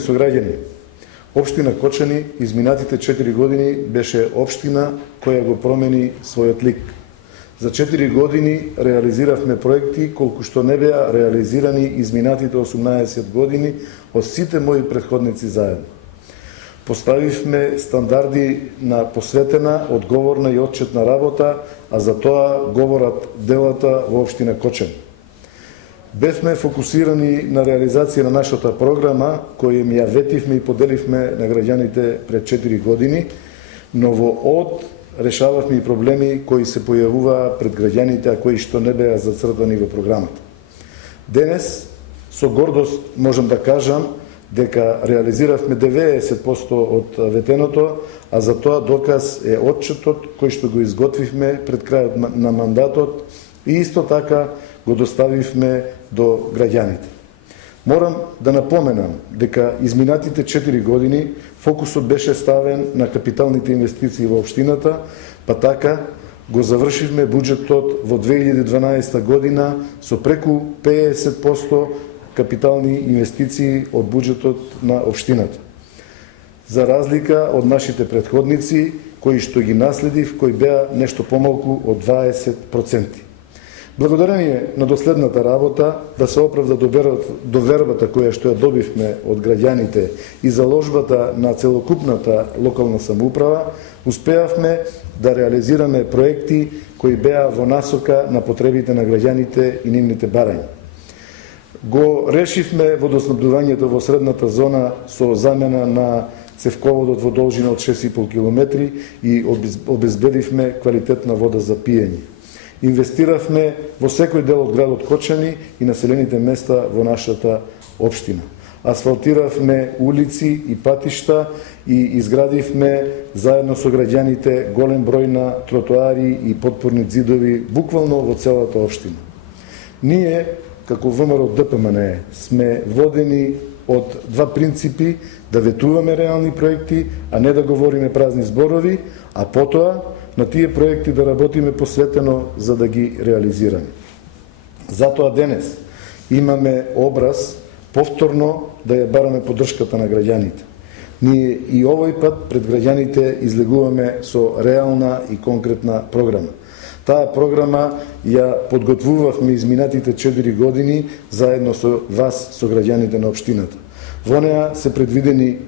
сограѓани, Општина Кочани изминатите 4 години беше општина која го промени својот лик. За 4 години реализиравме проекти колку што не беа реализирани изминатите 18 години од сите мои претходници заедно. Поставивме стандарди на посветена, одговорна и отчетна работа, а за тоа говорат делата во општина Кочани. Бевме фокусирани на реализација на нашата програма, која ја ветивме и поделивме на граѓаните пред 4 години, но во ОД решававме и проблеми кои се појавуваа пред граѓаните, а кои што не беа зацртани во програмата. Денес, со гордост можам да кажам дека реализиравме 90% од ветеното, а за тоа доказ е отчетот кој што го изготвивме пред крајот на мандатот и исто така го доставивме до граѓаните. Морам да напоменам дека изминатите 4 години фокусот беше ставен на капиталните инвестиции во општината, па така го завршивме буџетот во 2012 година со преку 50% капитални инвестиции од буџетот на општината. За разлика од нашите претходници, кои што ги наследив, кои беа нешто помалку од 20%. Благодарение на доследната работа, да се оправда довербата која што ја добивме од граѓаните и заложбата на целокупната локална самоуправа, успеавме да реализираме проекти кои беа во насока на потребите на граѓаните и нивните барања. Го решивме водоснабдувањето во средната зона со замена на цевководот во должина од 6,5 км и обезбедивме квалитетна вода за пиење. Инвестиравме во секој дел од градот Кочани и населените места во нашата општина. Асфалтиравме улици и патишта и изградивме заедно со граѓаните голем број на тротоари и подпорни ѕидови буквално во целата општина. Ние, како ВМРО ДПМН, сме водени од два принципи: да ветуваме реални проекти, а не да говориме празни зборови, а потоа на тие проекти да работиме посветено за да ги реализираме. Затоа денес имаме образ повторно да ја бараме поддршката на граѓаните. Ние и овој пат пред граѓаните излегуваме со реална и конкретна програма. Таа програма ја подготвувавме изминатите 4 години заедно со вас, со граѓаните на општината. Во неа се предвидени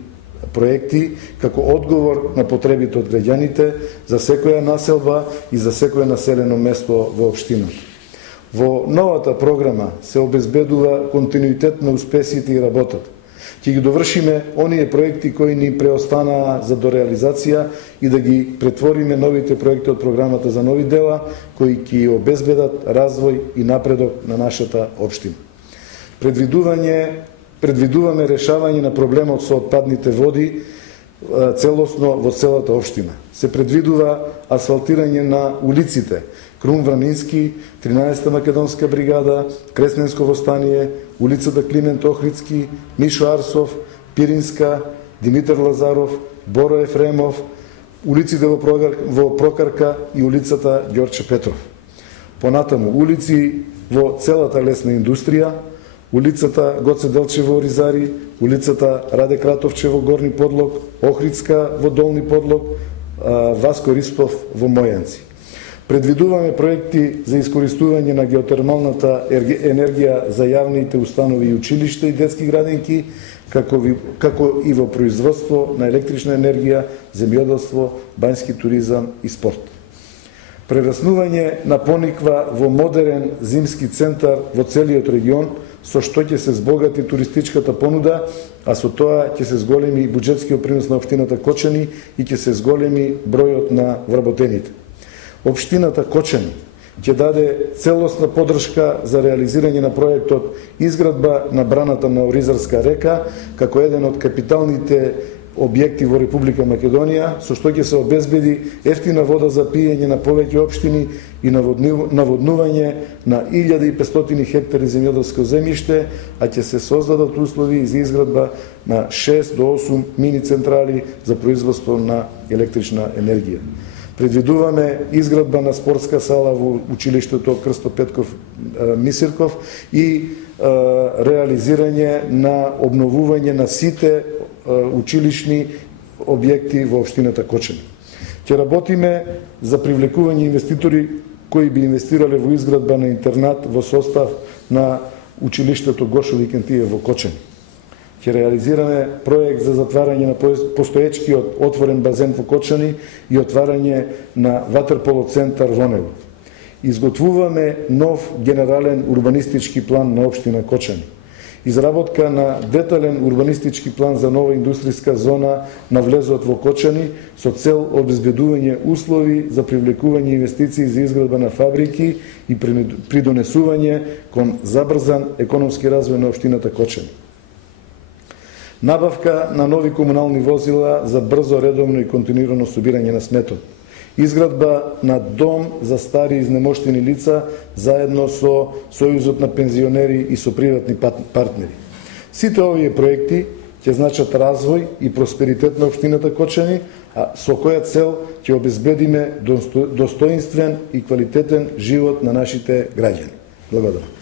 проекти како одговор на потребите од граѓаните за секоја населба и за секое населено место во општината. Во новата програма се обезбедува континуитет на успесите и работата. Ќе ги довршиме оние проекти кои ни преостанаа за дореализација и да ги претвориме новите проекти од програмата за нови дела кои ќе обезбедат развој и напредок на нашата општина. Предвидуваме решавање на проблемот со отпадните води целосно во целата општина. Се предвидува асфалтирање на улиците Крун Вранински, 13-та македонска бригада, Кресненско востание, улицата Климент Охридски, Мишо Арсов, Пиринска, Димитар Лазаров, Боро Ефремов, улиците во Прокарка и улицата Ѓорче Петров. Понатаму улици во целата лесна индустрија, улицата Гоце Делчево Оризари, улицата Раде Кратовче во Горни Подлог, Охридска во Долни Подлог, Васко Риспов во Мојанци. Предвидуваме проекти за искористување на геотермалната енергија за јавните установи и училишта и детски градинки, како и во производство на електрична енергија, земјоделство, банјски туризам и спорт. Прераснување на пониква во модерен зимски центар во целиот регион, со што ќе се збогати туристичката понуда, а со тоа ќе се зголеми буџетскиот принос на општината Кочани и ќе се зголеми бројот на вработените. Општината Кочани ќе даде целосна поддршка за реализирање на проектот изградба на браната на Оризарска река, како еден од капиталните објекти во Република Македонија, со што ќе се обезбеди ефтина вода за пиење на повеќе општини и наводнување на 1500 хектари земјоделско земјиште, а ќе се создадат услови за изградба на 6 до 8 мини централи за производство на електрична енергија. Предвидуваме изградба на спортска сала во училиштето Крсто Петков Мисирков и реализирање на обновување на сите училишни објекти во општината Кочани. Ќе работиме за привлекување инвеститори кои би инвестирале во изградба на интернат во состав на училиштето Гошо Викентије во Кочани. Ќе реализираме проект за затварање на постоечкиот отворен базен во Кочани и отварање на ватерполо центар во него. Изготвуваме нов генерален урбанистички план на општина Кочани. Изработка на детален урбанистички план за нова индустријска зона на влезот во Кочани со цел обезбедување услови за привлекување инвестиции за изградба на фабрики и придонесување кон забрзан економски развој на општината Кочани. Набавка на нови комунални возила за брзо, редовно и континуирано собирање на сметот. Изградба на дом за стари изнемоштени лица заедно со Сојузот на пензионери и со приватни партнери. Сите овие проекти ќе значат развој и просперитет на општината Кочани, а со која цел ќе обезбедиме достоинствен и квалитетен живот на нашите граѓани. Благодарам.